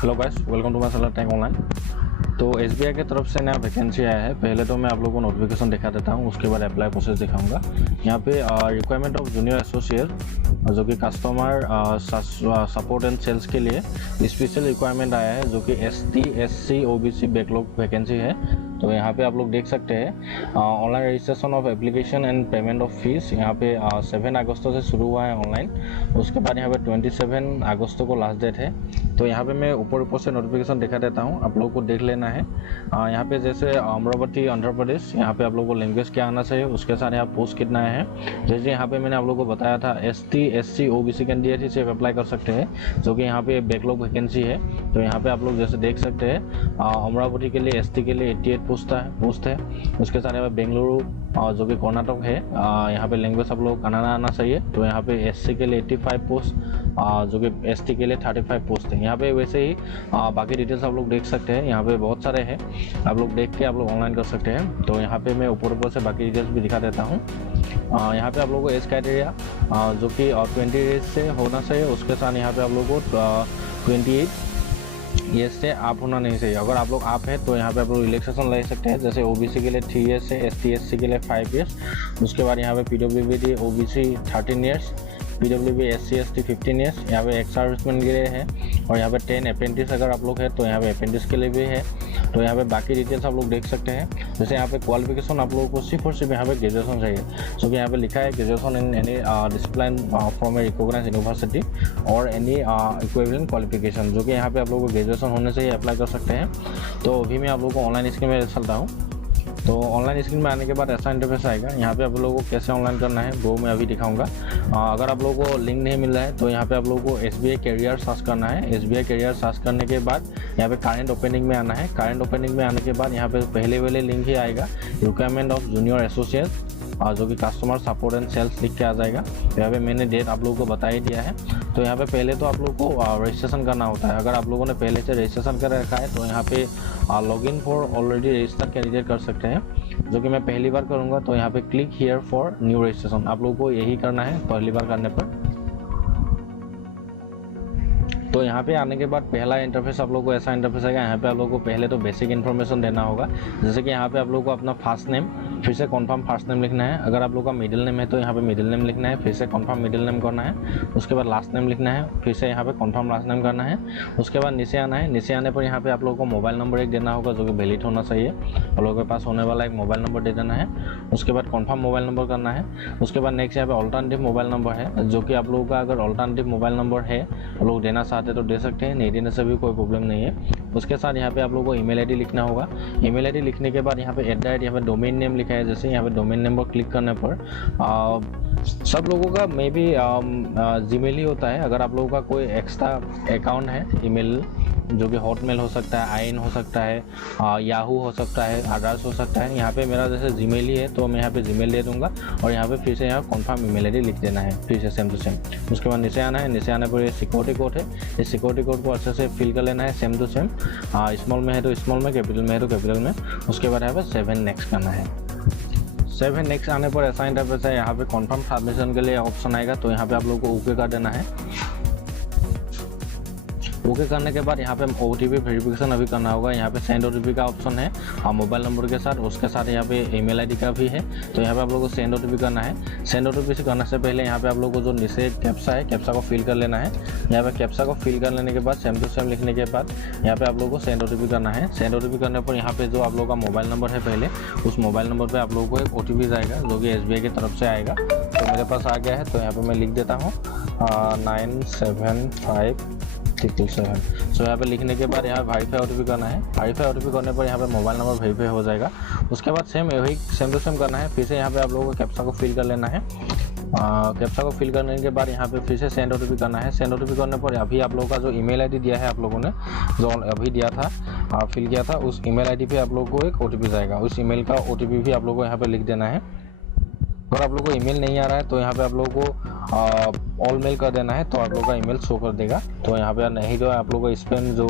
Hello guys, welcome to my channel Tech Online. तो SBI की तरफ से नया वैकेंसी आया है। पहले तो मैं आप लोगों को नोटिफिकेशन दिखा देता हूँ, उसके बाद अप्लाई प्रोसेस दिखाऊंगा। यहाँ पे रिक्वायरमेंट ऑफ जूनियर एसोसिएट जो कि कस्टमर सपोर्ट एंड सेल्स के लिए स्पेशल रिक्वायरमेंट आया है, जो कि ST, SC, OBC backlog vacancy है। तो यहाँ पे आप लोग देख सकते हैं online registration of application and payment of fees यहाँ पे 7 अगस्त से शुरू हुआ है ऑनलाइन। उसके बाद यहाँ पे 27 अगस्त को लास्ट डेट है। तो यहाँ पे मैं ऊपर से नोटिफिकेशन दिखा देता हूँ, आप लोगों को देख लेना है। यहाँ पे जैसे अमरावती आंध्र प्रदेश, यहाँ पे आप लोगों को लैंग्वेज क्या आना चाहिए, उसके साथ यहाँ पोस्ट कितना है। जैसे यहाँ पे मैंने आप लोगों को बताया था एसटी, एससी, ओबीसी कैंडिडेट ही सिर्फ अप्लाई कर सकते हैं, जो कि यहाँ पे बैकलॉग वैकेंसी है। तो यहाँ पे आप लोग जैसे देख सकते हैं अमरावती के लिए एसटी के लिए 88 पोस्ट है। उसके साथ यहाँ पे बेंगलुरु जो कि कर्नाटक है, यहाँ पे लैंग्वेज आप लोग कन्नड़ा आना चाहिए। तो यहाँ पे एससी के लिए 85 पोस्ट, जो कि एसटी के लिए 35 पोस्ट है। यहाँ पे वैसे ही बाकी डिटेल्स आप लोग देख सकते हैं, यहाँ पे बहुत सारे हैं, आप लोग देख के आप लोग ऑनलाइन कर सकते हैं। तो यहाँ पे मैं ऊपर से बाकी डिटेल्स भी दिखा देता हूँ। यहाँ पे आप लोगों को एज क्राइटेरिया जो कि 20 एज से होना चाहिए। उसके साथ यहाँ पे आप लोगों को 28 ईयर्स से आप होना नहीं चाहिए। अगर आप लोग आप है तो यहाँ पे आप लोग रिलैक्सेशन ले सकते हैं, जैसे ओबीसी के लिए 3 ईयर्स है, एसटी, एससी के लिए 5 ईयर्स। उसके बाद यहाँ पे PWB OBC 13 years, PWB SC ST 15 years. यहाँ पे एक्स सर्विसमैन के लिए है। और यहाँ पे 10 अप्रेंटिस अगर आप लोग है तो यहाँ पे अप्रेंटिस के लिए भी है। तो यहाँ पे बाकी डिटेल्स आप लोग देख सकते हैं। जैसे यहाँ पे क्वालिफिकेशन आप लोगों को सिर्फ और सिर्फ यहाँ पे ग्रेजुएशन चाहिए, जो कि यहाँ पे लिखा है graduation in any discipline from a recognised university और एनी इक्विवेलेंट क्वालिफिकेशन, जो कि यहाँ पे आप लोगों को ग्रेजुएशन होने से ही अप्लाई कर सकते हैं। तो अभी मैं आप लोगों को ऑनलाइन स्क्रीन में चलता हूँ। तो ऑनलाइन स्क्रीन में आने के बाद ऐसा इंटरफेस आएगा। यहाँ पे आप लोगों को कैसे ऑनलाइन करना है वो मैं अभी दिखाऊंगा। अगर आप लोगों को लिंक नहीं मिल रहा है तो यहाँ पे आप लोगों को एसबीआई कैरियर सर्च करना है। एसबीआई कैरियर सर्च करने के बाद यहाँ पे करंट ओपनिंग में आना है। करंट ओपनिंग में आने के बाद यहाँ पे पहले वाले लिंक ही आएगा, रिक्वायरमेंट ऑफ जूनियर एसोसिएट, जो कि कस्टमर सपोर्ट एंड सेल्स लिख के आ जाएगा। यहाँ पे मैंने डेट आप लोगों को बता ही दिया है। तो यहाँ पे पहले तो आप लोगों को रजिस्ट्रेशन करना होता है। अगर आप लोगों ने पहले से रजिस्ट्रेशन कर रखा है तो यहाँ पे login for already register candidate कर सकते हैं, जो कि मैं पहली बार करूँगा। तो यहाँ पे click here for new registration आप लोगों को यही करना है पहली बार करने पर। तो यहाँ पे आने के बाद पहला इंटरफेस आप लोगों को ऐसा इंटरफेस आएगा। यहाँ पे आप लोगों को पहले तो बेसिक इन्फॉर्मेशन देना होगा, जैसे कि यहाँ पे आप लोगों को अपना फर्स्ट नेम, फिर से कन्फर्म फर्स्ट नेम लिखना है। अगर आप लोगों का मिडिल नेम है तो यहाँ पे मिडिल नेम लिखना है, फिर से कन्फर्म मिडिल नेम करना है। उसके बाद लास्ट नेम लिखना है, फिर से यहाँ पे कन्फर्म लास्ट नेम करना है। उसके बाद नीचे आना है। नीचे आने पर यहाँ पे आप लोगों को मोबाइल नंबर एक देना होगा, जो कि वैलिड होना चाहिए। आप लोगों के पास होने वाला एक मोबाइल नंबर दे देना है। उसके बाद कन्फर्म मोबाइल नंबर करना है। उसके बाद नेक्स्ट यहाँ पे ऑल्टरनेटिव मोबाइल नंबर है, जो कि आप लोगों का अगर ऑल्टरनेटिव मोबाइल नंबर है आप लोग देना चाहते तो दे सकते हैं, नहीं देने से भी कोई प्रॉब्लम नहीं है। उसके साथ यहाँ पे आप लोगों को ईमेल आईडी लिखना होगा। ईमेल आईडी लिखने के बाद यहाँ पे @ यहाँ पे डोमेन नेम लिखा है। जैसे यहाँ पे डोमेन नेम पर क्लिक करने पर सब लोगों का मे बी जीमेल ही होता है। अगर आप लोगों का कोई एक्स्ट्रा अकाउंट है ईमेल, जो कि हॉटमेल हो सकता है, आइन हो सकता है, याहू हो सकता है, आदर्स हो सकता है। यहाँ पे मेरा जैसे जीमेल ही है तो मैं यहाँ पे जीमेल दे दूंगा और यहाँ पे फिर से यहाँ कन्फर्म ईमेल आईडी लिख देना है, फिर से सेम टू सेम। उसके बाद नीचे आना है। नीचे आने पर ये सिक्योरिटी कोड है, इस सिक्योरिटी कोड को अच्छे से फिल कर लेना है सेम टू सेम। स्मॉल में है तो स्मॉल में, कैपिटल में है तो कैपिटल में। उसके बाद यहाँ पे 7 नेक्स्ट करना है। 7 नेक्स्ट आने पर ऐसा इंटरफेस है। यहाँ पे कन्फर्म सबमिशन के लिए ऑप्शन आएगा, तो यहाँ पे आप लोगों को ओके कर देना है। ओके करने के बाद यहाँ पे ओटीपी वेरिफिकेशन अभी करना होगा। यहाँ पे सेंड ओटीपी का ऑप्शन है मोबाइल नंबर के साथ, उसके साथ यहाँ पे ईमेल आईडी का भी है। तो यहाँ पे आप लोगों को सेंड ओटीपी करना है। सेंड ओटीपी से करने से पहले यहाँ पे आप लोगों को जो नीचे कैप्चा है, कैप्चा को फिल कर लेना है। यहाँ पे कैप्चा को फिल कर लेने के बाद सेम टू सेम लिखने के बाद यहाँ पे आप लोगों को सेंड ओटीपी करना है। सेंड ओटीपी करने पर यहाँ पे जो आप लोगों का मोबाइल नंबर है पहले, उस मोबाइल नंबर पर आप लोगों को एक ओटीपी जाएगा, जो कि एसबीआई की तरफ से आएगा। तो मेरे पास आ गया है, तो यहाँ पर मैं लिख देता हूँ 97577। सो यहाँ पे लिखने के बाद यहाँ वेरीफाई ओटीपी करना है। वेरीफाई ओटीपी करने पर यहाँ पे मोबाइल नंबर वेरीफाई हो जाएगा। उसके बाद सेम टू सेम करना है। फिर से यहाँ पे आप लोगों को कैप्चा को फिल कर लेना है। कैप्चा को फिल करने के बाद यहाँ पे फिर से सेंड ओटीपी करना है। सेंड ओटीपी करने पर अभी आप लोगों का जो ईमेल आईडी दिया है, आप लोगों ने जो अभी दिया था, फिल किया था, उस ईमेल आईडी पे आप लोगों को एक ओटीपी जाएगा। उस ईमेल का ओटीपी भी आप लोगों को यहाँ पे लिख देना है। अगर आप लोगों को ईमेल नहीं आ रहा है तो यहाँ पे आप लोगों को ऑल मेल कर देना है, तो आप लोगों का ईमेल शो कर देगा। तो यहाँ पे नहीं तो आप लोगों को स्पैम जो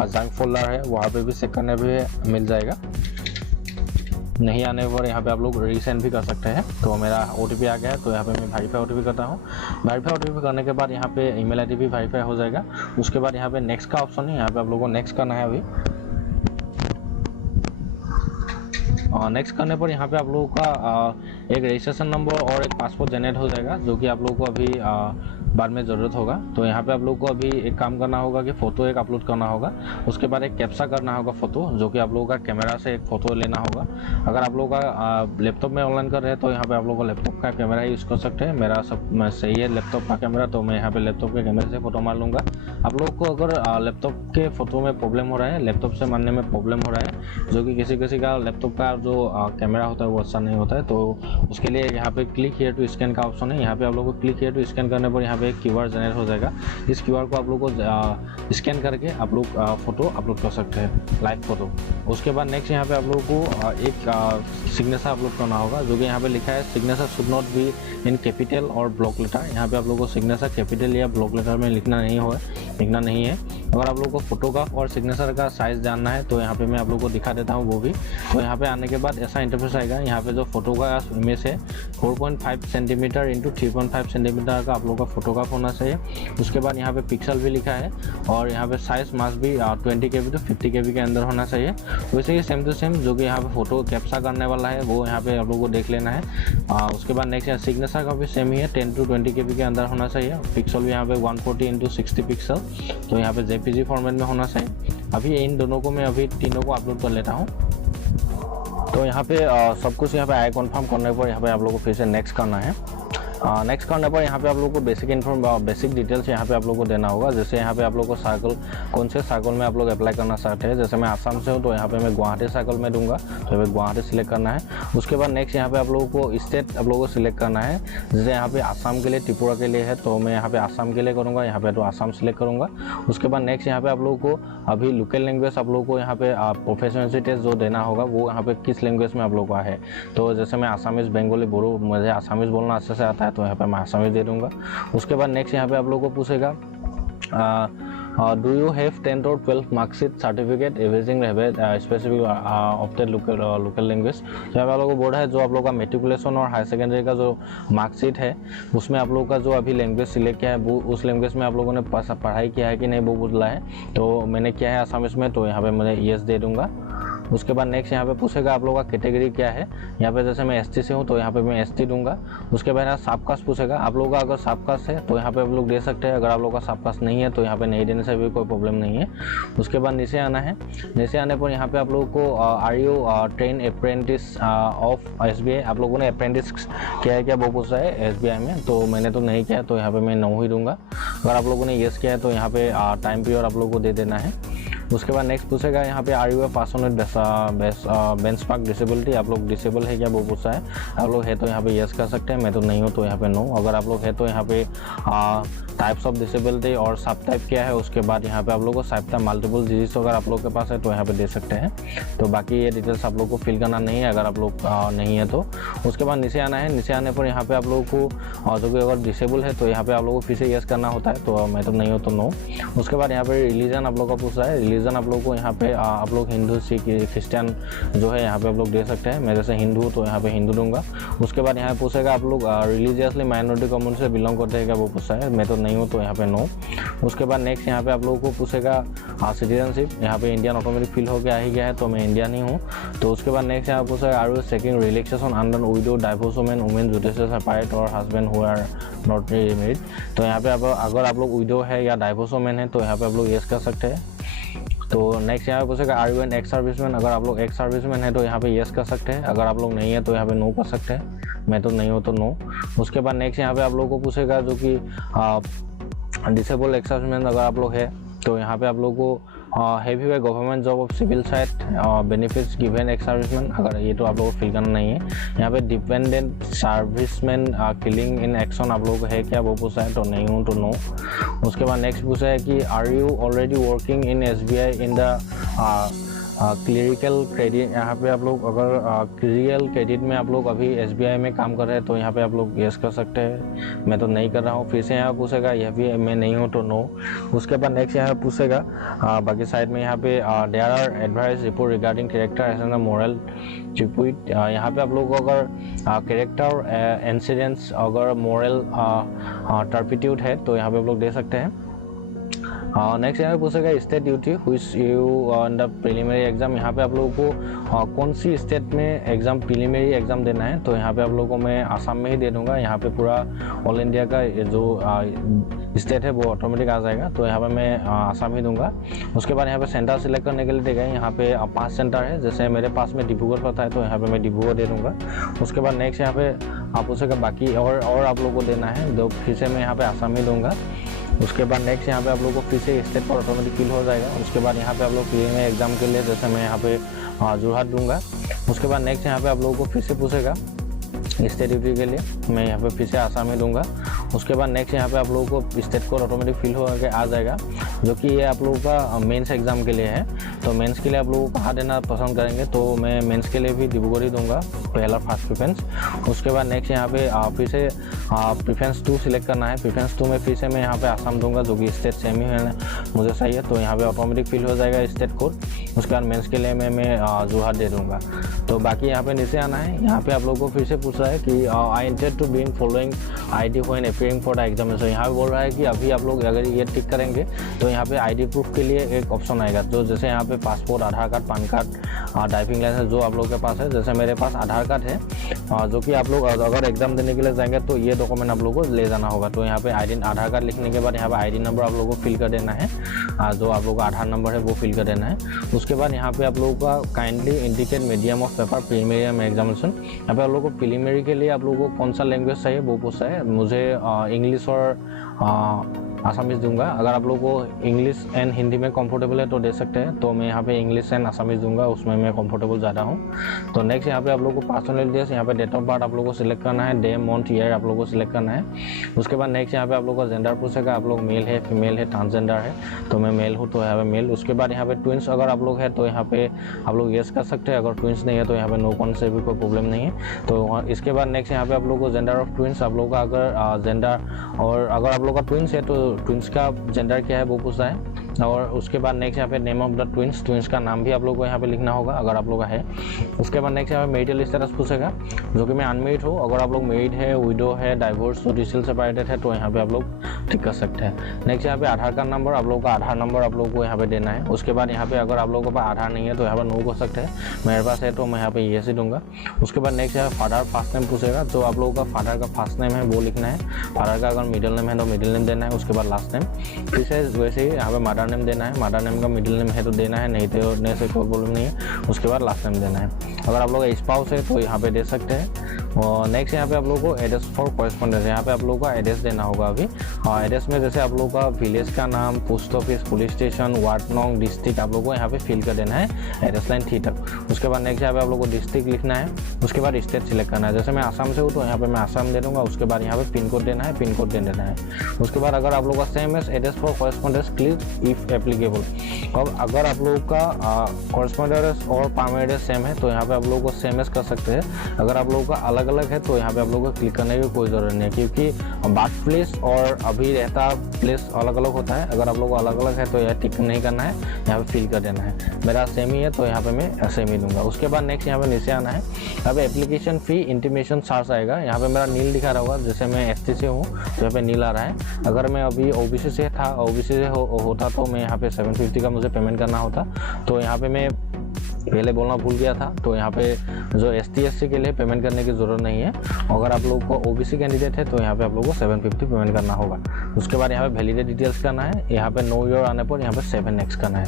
जंक फोल्डर है वहाँ पे भी चेक करने भी मिल जाएगा। नहीं आने पर यहाँ पे आप लोग रीसेंड भी कर सकते हैं। तो मेरा OTP आ गया है, तो यहाँ पे मैं वेरीफाई OTP करता हूँ। वेरीफाई OTP करने के बाद यहाँ पे ईमेल ID भी वेरीफाई हो जाएगा। उसके बाद यहाँ पे नेक्स्ट का ऑप्शन है, यहाँ पे आप लोगों को नेक्स्ट करना है अभी। नेक्स्ट करने पर यहाँ पे आप लोगों का एक रजिस्ट्रेशन नंबर और एक पासपोर्ट जनरेट हो जाएगा, जो कि आप लोगों को अभी बाद में ज़रूरत होगा। तो यहाँ पे आप लोगों को अभी एक काम करना होगा कि फ़ोटो एक अपलोड करना होगा। उसके बाद एक कैप्चा करना होगा फ़ोटो, जो कि आप लोगों का कैमरा से एक फ़ोटो लेना होगा। अगर आप लोगों का लैपटॉप में ऑनलाइन कर रहे हैं तो यहाँ पे आप लोगों को लैपटॉप का कैमरा यूज़ कर सकते हैं। मेरा सब सही है लैपटॉप का कैमरा, तो मैं यहाँ पे लैपटॉप के कैमरे से फ़ोटो मार लूँगा। आप लोग को अगर लैपटॉप के फ़ोटो में प्रॉब्लम हो रहा है, लैपटॉप से मारने में प्रॉब्लम हो रहा है, जो कि किसी का लैपटॉप का जो कैमरा होता है वो अच्छा नहीं होता है, तो उसके लिए यहाँ पे क्लिक हियर टू स्कैन का ऑप्शन है। यहाँ पे आप लोग को क्लिक हियर टू स्कैन करने पर यहाँ पे एक QR जनरेट हो जाएगा। इस QR को आप लोग को स्कैन करके आप लोग फ़ोटो अपलोड कर सकते हैं, लाइव फ़ोटो। उसके बाद नेक्स्ट यहाँ पे आप लोगों को एक सिग्नेचर अपलोड करना होगा, जो कि यहाँ पे लिखा है signature should not be in capital और ब्लॉक लेटर। यहाँ पे आप लोगों को सिग्नेचर कैपिटल या ब्लॉक लेटर में लिखना नहीं है। अगर आप लोगों को फोटोग्राफ और सिग्नेचर का साइज़ जानना है तो यहाँ पे मैं आप लोगों को दिखा देता हूँ वो भी। तो यहाँ पे आने के बाद ऐसा इंटरफेस आएगा। यहाँ पे जो फोटोग्राफ इमेज है 4.5 सेंटीमीटर इंटू 3.5 सेंटीमीटर का आप लोगों का फोटोग्राफ होना चाहिए। उसके बाद यहाँ पे पिक्सल भी लिखा है और यहाँ पे साइज मास भी 20 KB to 50 KB के अंदर होना चाहिए। वैसे ही सेम टू सेम जो कि यहाँ पे फोटो कैप्चा करने वाला है वो यहाँ पे आप लोगों को देख लेना है। उसके बाद नेक्स्ट सिग्नेचर का भी सेम ही है, 10 to 20 KB के अंदर होना चाहिए। पिक्सल भी यहाँ पे 140 इंटू 60 पिक्सल, तो यहाँ पे JPG फॉर्मेट में होना चाहिए। अभी इन दोनों को मैं अभी तीनों को अपलोड कर लेता हूँ। तो यहाँ पे सब कुछ यहाँ पे आई कन्फर्म करने पर यहाँ पे आप लोगों को फिर से नेक्स्ट करना है। नेक्स्ट करने पर यहाँ पे आप लोगों को बेसिक डिटेल्स यहाँ पे आप लोगों को देना होगा। जैसे यहाँ पे आप लोगों को सर्कल, कौन से सर्कल में आप लोग अप्लाई करना चाहते हैं। जैसे मैं आसाम से हूँ तो यहाँ पे मैं गुवाहाटी सर्कल में दूंगा, तो यहाँ पे गुवाहाटी सिलेक्ट करना है। उसके बाद नेक्स्ट यहाँ पे आप लोगों को स्टेट आप लोगों को सिलेक्ट करना है। जैसे यहाँ पे आसाम के लिए, त्रिपुरा के लिए है, तो मैं यहाँ पे आसाम के लिए करूँगा, यहाँ पे तो आसाम सिलेक्ट करूँगा। उसके बाद नेक्स्ट यहाँ पे आप लोगों को अभी लोकल लैंग्वेज आप लोगों को यहाँ पे प्रोफेशनलिटी टेस्ट जो देना होगा वो यहाँ पे किस लैंग्वेज में आप लोगों का है। तो जैसे मैं आसामीज, बंगाली, बोडो, मुझे आसामीज बोलना अच्छे से आता है, तो यहाँ पे मैं आसामीज दे दूँगा। उसके बाद नेक्स्ट यहाँ पे आप लोगों को पूछेगा डू यू हैव 10th और 12th marksheet certificate averaging specific of the local language. तो यहाँ पे आप लोगों को बोर्ड है जो आप लोगों का मेट्रिकुलेशन और हायर सेकेंडरी का जो मार्कशीट है उसमें आप लोगों का जो अभी लैंग्वेज सिलेक्ट किया है वो उस लैंग्वेज में आप लोगों ने पढ़ाई किया है कि नहीं वो बोला है। तो मैंने किया है आसामीज में, तो यहाँ पे मैं येस दे दूँगा। उसके बाद नेक्स्ट यहाँ पे पूछेगा आप लोगों का कैटेगरी क्या है। यहाँ पे जैसे मैं ST से हूँ तो यहाँ पे मैं ST दूंगा। उसके बाद यहाँ सबकास्ट पूछेगा, आप लोगों का अगर सबकास्ट है तो यहाँ पे आप लोग दे सकते हैं। अगर आप लोगों का सबकास्ट नहीं है तो यहाँ पे नहीं देने से भी कोई प्रॉब्लम नहीं है। उसके बाद नीचे आना है। नीचे आने पर यहाँ पे आप लोगों को are you train apprentice of SBI, आप लोगों ने अप्रेंटिस किया है क्या वो पूछ रहा है SBI में। तो मैंने तो नहीं किया, तो यहाँ पे मैं 9 ही दूंगा। अगर आप लोगों ने येस किया है तो यहाँ पे टाइम पीरियड आप लोगों को दे देना है। उसके बाद नेक्स्ट पूछेगा यहाँ पे are you a person with benchmark disability, आप लोग डिसेबल है क्या वो पूछा है। आप लोग है तो यहाँ पे यस कर सकते हैं, मैं तो नहीं हूँ तो यहाँ पे नो। अगर आप लोग है तो यहाँ पे टाइप्स ऑफ डिसेबिलिटी और सब टाइप क्या है। उसके बाद यहाँ पे आप लोग को सब टाइप मल्टीपल डिजीज अगर आप लोग के पास है तो यहाँ पे दे सकते हैं। तो बाकी ये डिटेल्स आप लोग को फिल करना नहीं है अगर आप लोग नहीं है तो। उसके बाद नीचे आना है। नीचे आने पर यहाँ पे आप लोगों को जो कि अगर डिसेबल है तो यहाँ पे आप लोगों को फिर से यस करना होता है, तो मैं तो नहीं हूँ तो नो। उसके बाद यहाँ पे रिलीजन आप लोग का पूछ रहा है। रिलीजन आप लोग को यहाँ पे आप लोग हिंदू, सिख, क्रिश्चियन जो है यहाँ पे आप लोग दे सकते हैं। मैं जैसे हिंदू तो यहाँ पे हिंदू दूंगा। उसके बाद यहाँ पूछेगा आप लोग रिलीजियसली माइनॉरिटी कम्युनिटी से बिलोंग करते हैं क्या वो पूछा है, मैं तो नहीं हूँ तो यहाँ पे नो। उसके बाद नेक्स्ट यहाँ पे आप लोगों को पूछेगा सिटीजनशिप, यहाँ पे इंडियन ऑटोमेटिक फिल हो गया ही गया है तो मैं इंडियन ही हूँ। तो उसके बाद नेक्स्ट यहाँ पूछेगा are you seeking relaxation under widow, divorce women judicial separate और husband who are not married. तो यहाँ पे अगर आप लोग विडो है या डाइवोर्स वुमेन है तो यहाँ पे आप लोग येस कर सकते हैं। तो नेक्स्ट यहाँ पे पूछेगा are you an ex serviceman, अगर आप लोग एक्स सर्विसमैन है तो यहाँ पे येस कर सकते हैं। अगर आप लोग नहीं है तो यहाँ पे नो कर सकते हैं, मैं तो नहीं हूँ तो नो। उसके बाद नेक्स्ट यहाँ पे आप लोगों को पूछेगा जो कि डिसेबल एक्स सर्विसमैन अगर आप लोग है तो यहाँ पे आप लोग को have you a government job of civil side benefits given ex serviceman, अगर ये तो आप लोगों को फिल करना नहीं है। यहाँ पे dependent serviceman killing in action आप लोगों को है क्या वो पूछा है, तो नहीं हूँ तो नो। उसके बाद नेक्स्ट पूछा है कि are you already working in SBI in the clerical credit, यहाँ पे आप लोग अगर क्लियरिकल क्रेडिट में आप लोग अभी SBI में काम कर रहे हैं तो यहाँ पे आप लोग यस कर सकते हैं। मैं तो नहीं कर रहा हूँ। फिर से यहाँ पूछेगा यह भी मैं नहीं हूँ तो नो। उसके बाद नेक्स्ट यहाँ पूछेगा बाकी साइड में यहाँ पे there are advice report regarding character and moral report. यहाँ पे आप लोग को अगर कैरेक्टर इंसिडेंट्स अगर मॉरल टर्पिट्यूड है तो यहाँ पे आप लोग दे सकते हैं। नेक्स्ट यहाँ पे पूछेगा state duty which you in the preliminary exam. यहाँ पे आप लोगों को कौन सी स्टेट में एग्जाम प्रीलिमिनरी एग्जाम देना है तो यहाँ पे आप लोगों को मैं आसाम में ही दे दूंगा। यहाँ पे पूरा ऑल इंडिया का जो स्टेट है वो ऑटोमेटिक आ जाएगा, तो यहाँ पे मैं आसाम ही दूंगा। उसके बाद यहाँ पे सेंटर सिलेक्ट करने के लिए देगा, यहाँ पे 5 सेंटर है। जैसे मेरे पास में डिब्रूगढ़ पड़ता है तो यहाँ पे मैं डिब्रूगढ़ दे दूंगा। उसके बाद नेक्स्ट यहाँ पे आप पूछेगा बाकी और आप लोगों को देना है, तो फिर से मैं यहाँ पे आसाम ही दूंगा। उसके बाद नेक्स्ट यहाँ पे आप लोगों को फिर से स्टेट पर ऑटोमेटिक फिल हो जाएगा। उसके बाद यहाँ पे आप लोग प्रीलिमिनरी एग्जाम के लिए जैसे मैं यहाँ पे जोरहाट दूंगा। उसके बाद नेक्स्ट यहाँ पे आप लोगों को फिर से पूछेगा स्टेट ड्यूटी के लिए, मैं यहाँ पे फिर से आसाम में दूंगा। उसके बाद नेक्स्ट यहाँ पे आप लोगों को स्टेट कोड ऑटोमेटिक फिल हो के आ जाएगा, जो कि ये आप लोगों का मेंस एग्जाम के लिए है। तो मेंस के लिए आप लोगों को कहाँ देना पसंद करेंगे तो मैं मेंस के लिए भी डिब्रूगढ़ ही दूंगा, पहला फर्स्ट प्रेफरेंस। उसके बाद नेक्स्ट यहाँ पे फिर से प्रेफरेंस 2 सिलेक्ट करना है। प्रेफरेंस 2 में फिर से मैं यहाँ पे आसाम दूंगा, जो कि स्टेट सेम ही है मुझे सही है, तो यहाँ पे ऑटोमेटिक फिल हो जाएगा स्टेट कोड। उसके बाद मेंस के लिए मैं जोरहाट दे दूँगा। तो बाकी यहाँ पे नीचे आना है। यहाँ पे आप लोगों को फिर से पूछ रहा है कि I intend to being following ID when appearing for the examination. यहाँ पे बोल रहा है कि अभी आप लोग अगर ये टिक करेंगे तो यहाँ पे ID प्रूफ के लिए एक ऑप्शन आएगा, तो जैसे यहाँ पे passport, Aadhaar card, PAN card, driving licence जो आप लोगों के पास है। जैसे मेरे पास आधार कार्ड है, जो कि आप लोग अगर एग्जाम देने के लिए जाएंगे तो ये डॉक्यूमेंट आप लोगों को ले जाना होगा। तो यहाँ पे आधार कार्ड लिखने के बाद यहाँ पे ID नंबर आप लोगों को फिल कर देना है, जो आप लोगों का आधार नंबर है वो फिल कर देना है। उसके बाद यहाँ पे आप लोगों का kindly indicate medium of paper preliminary examination. यहाँ पे आप लोगों को प्रीलिमिनरी के लिए आप लोगों को कौन सा लैंग्वेज चाहिए वो पूछा है। मुझे इंग्लिश और आसामीज दूंगा। अगर आप लोगों को इंग्लिश एंड हिंदी में कंफर्टेबल है तो दे सकते हैं, तो मैं यहाँ पे इंग्लिश एंड आसामीज दूंगा, उसमें मैं कंफर्टेबल ज़्यादा हूँ। तो नेक्स्ट यहाँ पे आप लोगों को पर्सनल डिटेल्स, यहाँ पे डेट ऑफ बर्थ आप लोगों को सिलेक्ट करना है, डे मंथ ईयर आप लोगों को सिलेक्ट करना है। उसके बाद नेक्स्ट यहाँ पे आप लोगों का जेंडर पूछेगा, आप लोग मेल है, फीमेल है, ट्रांसजेंडर है, तो मैं मेल हूँ तो यहाँ पे मेल। उसके बाद यहाँ पे ट्विंस अगर आप लोग है तो यहाँ पे आप लोग येस कर सकते हैं, अगर ट्विंस नहीं है तो यहाँ पे नो कौन से भी कोई प्रॉब्लम नहीं है। तो इसके बाद नेक्स्ट यहाँ पे आप लोग को जेंडर ऑफ ट्विंस, आप लोग का अगर जेंडर और अगर आप लोग का ट्विंस है तो ट्विंस का जेंडर क्या है वो पूछा है। और उसके बाद नेक्स्ट यहाँ पे नेम ऑफ द ट्विंस का नाम भी आप लोगों को यहाँ पे लिखना होगा अगर आप लोग का है। उसके बाद नेक्स्ट यहाँ पे मैरिटल स्टेटस पूछेगा, जो कि मैं अनमेरिड हूँ। अगर आप लोग मेरिड है, विडो है, डाइवोर्स तो डिजिटल सेपरेटेड है तो यहाँ पे आप लोग ठीक कर सकते हैं। नेक्स्ट यहाँ पे आधार कार्ड नंबर, आप लोगों का आधार नंबर आप लोगों को यहाँ पे देना है। उसके बाद यहाँ पे अगर आप लोगों के पास आधार नहीं है तो यहाँ पर नो कर सकते हैं, मेरे पास है तो मैं यहाँ पे ये से दूंगा। उसके बाद नेक्स्ट यहाँ फादर फर्स्ट नेम पूछेगा, तो आप लोगों का फादर का फर्स्ट नेम है वो लिखना है, फादर का अगर मिडिल नेम है तो मिडिल नेम देना है। उसके बाद लास्ट नेम, फिर से वैसे ही यहाँ पे मदर नेम देना है, मदर नेम का मिडिल नेम है तो देना है, नहीं तो देने से कोई प्रॉब्लम नहीं है। उसके बाद लास्ट नेम देना है। अगर आप लोग का स्पाउस है तो यहाँ पे दे सकते हैं। और नेक्स्ट यहाँ पे आप लोगों को एड्रेस फॉर कॉरेस्पॉन्डेंस, यहाँ पे आप लोगों का एड्रेस देना होगा अभी। एड्रेस में जैसे आप लोगों का विलेज का नाम, post office, police station, ward नॉन्ग, डिस्ट्रिक्ट आप लोगों को यहाँ पे फिल कर देना है एड्रेस लाइन 3 तक। उसके बाद नेक्स्ट यहाँ पे आप लोगों को डिस्ट्रिक्ट लिखना है। उसके बाद स्टेट सिलेक्ट करना है, जैसे मैं आसाम से हूँ तो यहाँ पे मैं आसाम दे दूँगा। उसके बाद यहाँ पे पिन कोड देना है, पिन कोड दे देना है। उसके बाद अगर आप लोगों का same address for correspondence click if applicable, अब अगर आप लोगों का कॉरेस्पॉन्डेंस और परमानेंट एड्रेस सेम है तो यहाँ पे आप लोगों को सेम एस कर सकते हैं। अगर आप लोगों का अलग अलग है तो यहाँ पे आप लोगों को क्लिक करने की कोई ज़रूरत नहीं है, क्योंकि बर्थ प्लेस और अभी रहता प्लेस अलग अलग होता है। अगर आप लोग अलग अलग है तो यह टिक नहीं करना है, यहाँ पे फिल कर देना है। मेरा सेम ही है तो यहाँ पे मैं सेम ही दूंगा। उसके बाद नेक्स्ट यहाँ पे नीचे आना है, यहाँ पे एप्लीकेशन फ़ी इंटीमेशन चार्ज आएगा। यहाँ पे मेरा नील दिखा रहा होगा, जैसे मैं ST से हूँ तो यहाँ पे नील आ रहा है। अगर मैं अभी OBC से था, OBC से होता तो मैं यहाँ पे 750 का मुझे पेमेंट करना होता। तो यहाँ पे मैं पहले बोलना भूल गया था, तो यहाँ पे जो ST SC के लिए पेमेंट करने की ज़रूरत नहीं है। अगर आप लोग को OBC कैंडिडेट है तो यहाँ पे आप लोग को 750 पेमेंट करना होगा। उसके बाद यहाँ पे वैलिडेट डिटेल्स करना है, यहाँ पे नो योर आने पर यहाँ पे 7x करना है।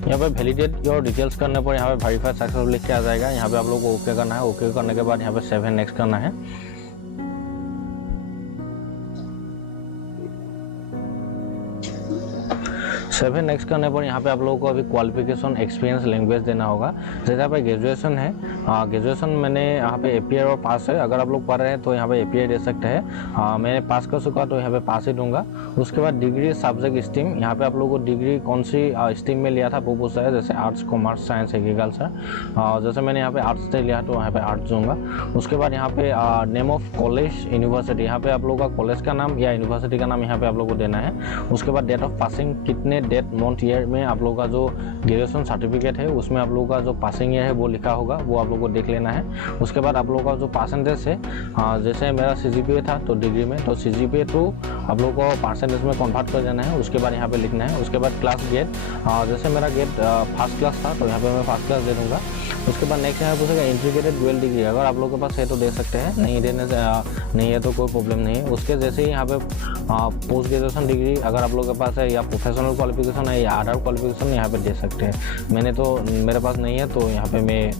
यहाँ पे वैलिडेट योर डिटेल्स करने पर यहाँ पे वेरीफाई सक्सेसफुल लिख के आ जाएगा। यहाँ पे आप लोग को ओके करना है, ओके करने के बाद यहाँ पे 7x करना है। 7 नेक्स्ट करने पर यहाँ पे आप लोगों को अभी क्वालिफिकेशन, एक्सपीरियंस, लैंग्वेज देना होगा। जैसे यहाँ पे ग्रेजुएशन है, ग्रेजुएशन मैंने यहाँ पे एपीआई और पास है। अगर आप लोग पढ़ रहे हैं तो यहाँ पे एपीआई दे सकते हैं। मैंने पास कर चुका तो यहाँ पे पास ही दूंगा। उसके बाद डिग्री, सब्जेक्ट, स्ट्रीम, यहाँ पे आप लोगों को डिग्री कौन सी स्ट्रीम में लिया था वो पूछता है, जैसे आर्ट्स, कॉमर्स, साइंस, एग्रीकल्चर। जैसे मैंने यहाँ पे आर्ट्स से लिया तो यहाँ पे आर्ट्स दूंगा। उसके बाद यहाँ पे नेम ऑफ कॉलेज, यूनिवर्सिटी, यहाँ पे आप लोगों का कॉलेज का नाम या यूनिवर्सिटी का नाम यहाँ पे आप लोगों को देना है। उसके बाद डेट ऑफ पासिंग, कितने डेट, मंथ, ईयर में आप लोगों का जो ग्रेजुएशन सर्टिफिकेट है उसमें आप लोगों का जो पासिंग ईयर है वो लिखा होगा, वो आप लोगों को देख लेना है। उसके बाद आप लोगों का जो परसेंटेज है, जैसे मेरा सीजीपीए था तो डिग्री में, तो सीजीपीए टू आप लोगों को परसेंटेज में कन्वर्ट कर देना है। उसके बाद यहाँ पे लिखना है। उसके बाद क्लास गेट, जैसे मेरा गेट फर्स्ट क्लास था तो यहाँ पे मैं फर्स्ट क्लास दे दूँगा। उसके बाद नेक्स्ट यहाँ पूछेगा इंटीग्रेटेड डुअल डिग्री, अगर आप लोगों के पास है तो दे सकते हैं, नहीं देने से नहीं है तो कोई प्रॉब्लम नहीं है। उसके जैसे ही यहाँ पे पोस्ट ग्रेजुएशन डिग्री अगर आप लोगों के पास है, या प्रोफेशनल क्वालिफिकेशन है, या अदर क्वालिफिकेशन यहाँ पे दे सकते हैं। मैंने तो मेरे पास नहीं है तो यहाँ पे मैं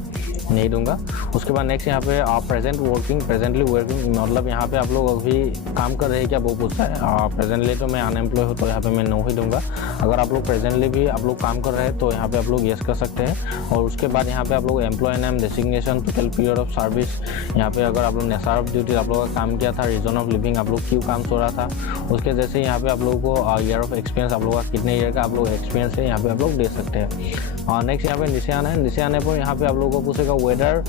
नहीं दूंगा। उसके बाद नेक्स्ट यहाँ पे प्रेजेंट वर्किंग, प्रेजेंटली वर्किंग, मतलब यहाँ पे आप लोग अभी काम कर रहे हैं क्या वो पूछता है। प्रेजेंटली तो मैं अनएम्प्लॉय हूँ तो यहाँ पे मैं नो ही दूंगा। अगर आप लोग प्रेजेंटली भी आप लोग काम कर रहे हैं तो यहाँ पे आप लोग येस कर सकते हैं। और उसके बाद यहाँ पे आप लोग employ name, designation, total period of service, यहाँ पे अगर आप लोग नेचर ऑफ ड्यूटी आप लोगों का काम किया था, रीजन ऑफ लिविंग आप लोग क्यों काम सो रहा था। उसके जैसे यहाँ पे आप लोगों को ईयर ऑफ एक्सपीरियंस, आप लोगों का कितने ईयर का आप लोग एक्सपीरियंस है यहाँ पे आप लोग दे सकते हैं। नेक्स्ट यहाँ पे नीचे आना है। नीचे आने पर यहाँ पे आप लोगों को पूछेगा whether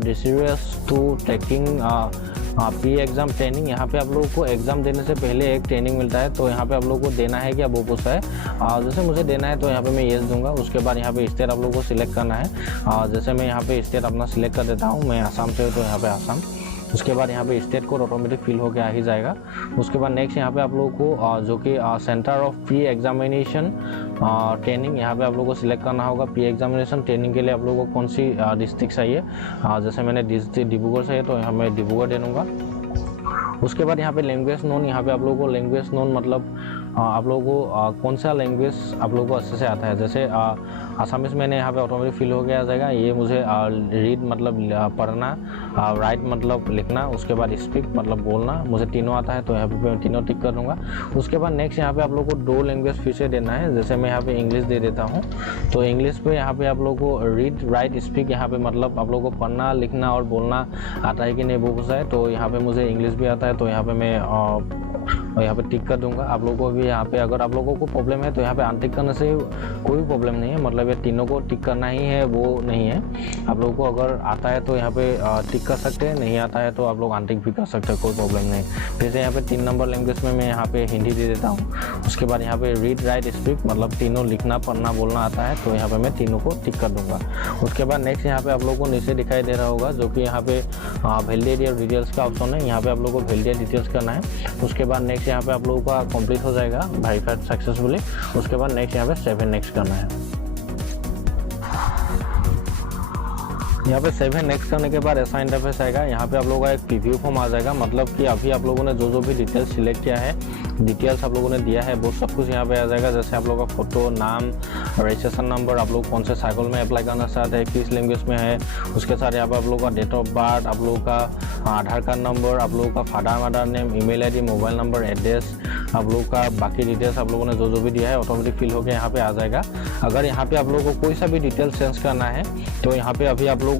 desirous to taking pre exam training, यहाँ पे आप लोगों को एग्जाम देने से पहले एक ट्रेनिंग मिलता है तो यहाँ पे आप लोगों को देना है क्या वो पूछता है। जैसे मुझे देना है तो यहाँ पे मैं येस दूंगा। उसके बाद यहाँ पे स्टेट आप लोगों को सिलेक्ट करना है। जैसे मैं यहाँ पे स्टेट अपना सिलेक्ट कर देता हूँ, मैं आसाम से हूँ तो यहाँ पे आसाम। उसके बाद यहाँ पे स्टेट कोड ऑटोमेटिक फिल होकर आ ही जाएगा। उसके बाद नेक्स्ट यहाँ पे आप लोगों को जो कि centre of pre examination training, यहाँ पे आप लोगों को सिलेक्ट करना होगा। प्री एग्जामिनेशन ट्रेनिंग के लिए आप लोगों को कौन सी डिस्ट्रिक्ट चाहिए। जैसे मैंने डिब्रूगढ़ चाहिए तो यहाँ मैं डिब्रूगढ़ दे दूँगा। उसके बाद यहाँ पे लैंग्वेज नोन, यहाँ पे आप लोगों को लैंग्वेज नोन मतलब आप लोगों को कौन सा लैंग्वेज आप लोगों को अच्छे से आता है। जैसे आसामीज मैंने यहाँ पे ऑटोमेटिक फिल हो गया जाएगा। ये मुझे रीड मतलब पढ़ना, राइट मतलब लिखना, उसके बाद स्पीक मतलब बोलना, मुझे तीनों आता है तो यहाँ पे मैं तीनों टिक कर दूँगा। उसके बाद नेक्स्ट यहाँ पे आप लोगों को 2 लैंग्वेज फिर से देना है। जैसे मैं यहाँ पे इंग्लिश दे देता हूँ तो इंग्लिश पे यहाँ पे आप लोगों को रीड, राइट, स्पीक, यहाँ पे मतलब आप लोगों को पढ़ना, लिखना और बोलना आता है कि नहीं वो पूछा है। तो यहाँ पे मुझे इंग्लिश भी आता है तो यहाँ पे मैं यहाँ पे टिक कर दूंगा। आप लोगों को भी यहाँ पे अगर आप लोगों को प्रॉब्लम है तो यहाँ पे अनटिक करने से कोई प्रॉब्लम नहीं है, मतलब ये तीनों को टिक करना ही है वो नहीं है। आप लोगों को अगर आता है तो यहाँ पे टिक कर सकते हैं, नहीं आता है तो आप लोग अनटिक भी कर सकते हैं, कोई प्रॉब्लम नहीं। फिर से यहाँ पे 3 नंबर लैंग्वेज में मैं यहाँ पे हिंदी दे देता हूँ। उसके बाद यहाँ पे रीड, राइट, स्पीक मतलब तीनों लिखना, पढ़ना, बोलना आता है तो यहाँ पे मैं तीनों को टिक कर दूंगा। उसके बाद नेक्स्ट यहाँ पे आप लोगों को नीचे दिखाई दे रहा होगा जो कि यहाँ पे वैलिडेट या डिटेल्स का ऑप्शन है, यहाँ पे आप लोगों को वैलिडेट डिटेल्स करना है। उसके बाद नेक्स्ट यहाँ पे आप लोगों का कंप्लीट हो जाएगा वेरीफाइड सक्सेसफुली। उसके बाद नेक्स्ट यहाँ पे 7 नेक्स्ट करना है। यहाँ पे 7 नेक्स्ट करने के बाद ऐसा इंटरफेस आएगा। यहाँ पे आप लोगों का एक प्रीव्यू फॉर्म आ जाएगा, मतलब कि अभी आप लोगों ने जो भी डिटेल्स सिलेक्ट किया है, डिटेल्स आप लोगों ने दिया है वो सब कुछ यहाँ पे आ जाएगा। जैसे आप लोगों का फोटो, नाम, रजिस्ट्रेशन नंबर, आप लोग कौन से साइकिल में अप्लाई करना चाहते हैं, किस लैंग्वेज में है, उसके साथ यहाँ पे आप लोगों का डेट ऑफ बर्थ, आप लोगों का आधार कार्ड नंबर, आप लोगों का father mother name, email ID, mobile number, address, आप लोगों का बाकी डिटेल्स आप लोगों ने जो भी दिया है ऑटोमेटिक फिल होकर यहाँ पे आ जाएगा। अगर यहाँ पे आप लोगों को कोई सा भी डिटेल्स चेंज करना है तो यहाँ पे अभी आप लोग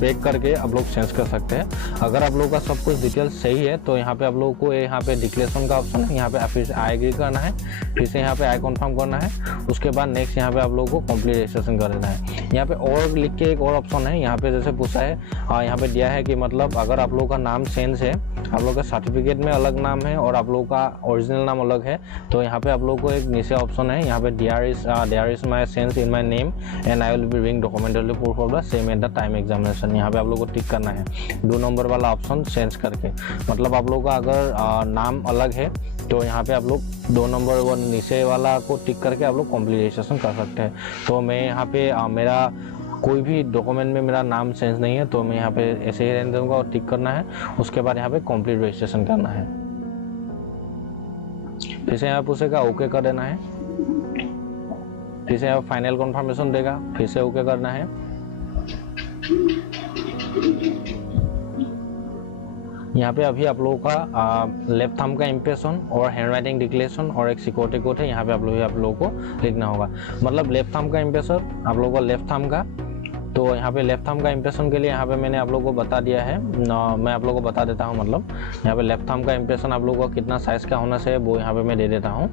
बैक करके आप लोग चेंज कर सकते हैं। अगर आप लोगों का सब कुछ डिटेल्स सही है तो यहाँ पे आप लोगों को यहाँ पे डिक्लेरेशन का ऑप्शन है, यहाँ पे फिर से आई एग्री करना है, फिर से यहाँ पे आई कन्फर्म करना है। उसके बाद नेक्स्ट यहाँ पे आप लोगों को कंप्लीट रजिस्ट्रेशन कर देना है। यहाँ पे और लिख के एक और ऑप्शन है, यहाँ पे जैसे पूछा है यहाँ पे दिया है कि मतलब अगर आप लोगों का नाम चेंज है, आप लोगों का सर्टिफिकेट में अलग नाम है और आप लोगों का ओरिजिनल नाम अलग है, तो यहाँ पे आप लोगों को एक नीचे ऑप्शन है, यहाँ पे there is my sense in my name and I will be bring documentary proof of the same at the time examination. यहाँ पे आप लोगों को टिक करना है 2 नंबर वाला ऑप्शन चेंज करके, मतलब आप लोगों का अगर नाम अलग है तो यहाँ पे आप लोग 2 नंबर वो नीचे वाला को टिक करके आप लोग कंप्लीट रजिस्ट्रेशन कर सकते हैं। तो मैं यहाँ पे मेरा कोई भी डॉक्यूमेंट में मेरा नाम चेंज नहीं है तो मैं यहाँ पे ऐसे ही रहने दूंगा और टिक करना है। उसके बाद यहाँ पे कंप्लीट रजिस्ट्रेशन करना है। फिर से यहाँ पूछेगा ओके कर देना है, फिर से यहाँ फाइनल कंफर्मेशन देगा, फिर से ओके करना है। यहाँ पे अभी आप लोगों का लेफ्ट थंब का इम्प्रेशन और हैंड राइटिंग डिक्लेरेशन और एक सिक्योरिटी कोड है, यहाँ पे आप लोगों को लिखना होगा। मतलब लेफ्ट थंब का इम्प्रेशन आप लोगों को लेफ्ट थंब का, तो यहाँ पे लेफ्ट थंब का इम्प्रेशन के लिए यहाँ पे मैंने आप लोगों को बता दिया है, मैं आप लोगों को बता देता हूँ। मतलब यहाँ पे लेफ्ट थंब का इम्प्रेशन आप लोगों को कितना साइज़ का होना चाहिए वो यहाँ पे मैं दे देता हूँ।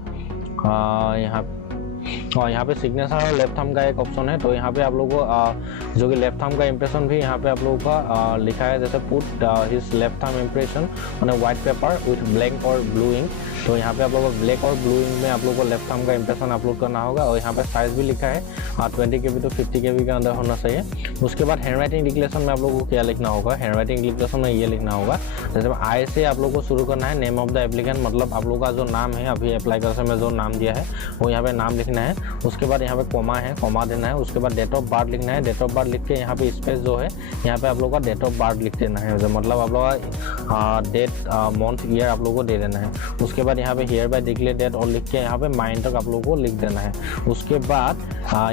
यहाँ पे सिग्नेचर और लेफ्ट थंब का एक ऑप्शन है, तो यहाँ पे आप लोगों को जो कि लेफ्ट थंब का इम्प्रेशन भी यहाँ पे आप लोगों का लिखा है, जैसे put his left thumb impression on a white paper with black और ब्लू इंक। तो यहाँ पे आप लोगों को ब्लैक और ब्लू इंक में आप लोगों को लेफ्ट थंब का इम्प्रेशन अपलोड करना होगा। और यहाँ पे साइज़ भी लिखा है 20 KB to 50 KB के अंदर होना चाहिए। उसके बाद हैंड राइटिंग डिक्लेरेशन में आप लोगों को क्या लिखना होगा, हैंड राइटिंग डिक्लेरेशन में ये लिखना होगा, जैसे आई से आप लोगों को शुरू करना है। नेम ऑफ द एप्लीकेंट, मतलब आप लोगों का जो नाम है, अभी अप्लाई करते समय जो नाम दिया है वो यहाँ पे नाम लिखना है। उसके बाद यहाँ पे कोमा है, कोमा देना है। उसके बाद डेट ऑफ बर्थ लिखना है, डेट ऑफ बर्थ लिख के यहाँ पे स्पेस जो है यहाँ पे आप लोगों का डेट ऑफ बर्थ लिख देना है, मतलब आप लोगों का डेट मंथ ईयर आप लोगों को दे देना है। उसके बाद यहाँ पे हियर बाय डिक्लेयर डेट और लिख के यहाँ पे माइन तक आप लोगों को लिख देना है। उसके बाद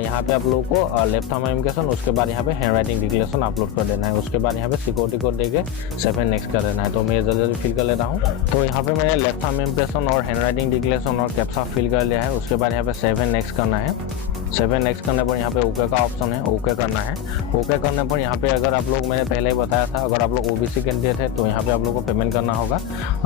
यहाँ पे आप लोगों को लेफ्ट थंब इम्प्रेशन, उसके बाद यहाँ पे हैंड राइटिंग डिक्लेरेशन अपलोड कर देना है। उसके बाद यहाँ पे सिक्योरिटी कोड देके 7 नेक्स्ट कर देना है। तो मैं जल्दी फिल कर लेता हूँ। तो यहाँ पे मैंने लेफ्ट थंब इम्प्रेशन और हैंड राइटिंग डिक्लेरेशन और कैप्चा फिल कर लिया है। उसके बाद यहाँ पे 7 नेक्स्ट करना है। 7 नेक्स्ट करने पर यहाँ पे ओके का ऑप्शन है, ओके करना है। ओके करने पर यहाँ पे अगर आप लोग, मैंने पहले ही बताया था, अगर आप लोग ओबीसी कैंडिडेट है तो यहाँ पे आप लोग को पेमेंट करना होगा।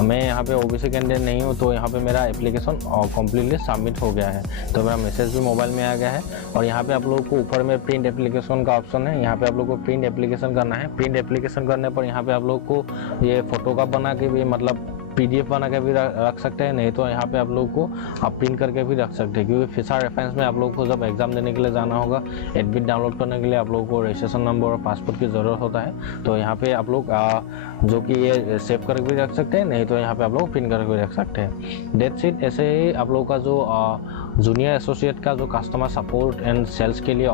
मैं यहाँ पे ओबीसी कैंडिडेट नहीं हूँ, तो यहाँ पे मेरा एप्लीकेशन कम्प्लीटली सबमिट हो गया है। तो मेरा मैसेज भी मोबाइल में आ गया है। और यहाँ पे आप लोग को ऊपर में प्रिंट एप्लीकेशन का ऑप्शन है, यहाँ पे आप लोग को प्रिंट एप्लीकेशन करना है। प्रिंट एप्लीकेशन करने पर यहाँ पे आप लोग को ये फोटो का बना के भी, मतलब PDF बना के भी रख सकते हैं, नहीं तो यहाँ पे आप लोग को आप प्रिंट करके भी रख सकते हैं। क्योंकि फीसा रेफरेंस में आप लोग को जब एग्जाम देने के लिए जाना होगा, एडमिट डाउनलोड करने के लिए आप लोगों को रजिस्ट्रेशन नंबर और पासपोर्ट की ज़रूरत होता है। तो यहाँ पे आप लोग जो कि ये सेव करके भी रख सकते हैं, नहीं तो यहाँ पे आप लोग प्रिंट करके भी रख सकते हैं। डेट शीट ऐसे ही आप लोग का जो जूनियर एसोसिएट का जो कस्टमर सपोर्ट एंड सेल्स के लिए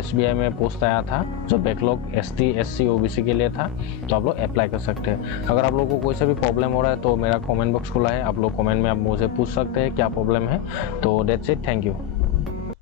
SBI में पोस्ट आया था, जो बैकलॉग ST SC OBC के लिए था, तो आप लोग अप्लाई कर सकते हैं। अगर आप लोगों को कोई सा भी प्रॉब्लम हो रहा है तो मेरा कमेंट बॉक्स खुला है, आप लोग कमेंट में आप मुझे पूछ सकते हैं क्या प्रॉब्लम है। तो दैट्स इट, थैंक यू।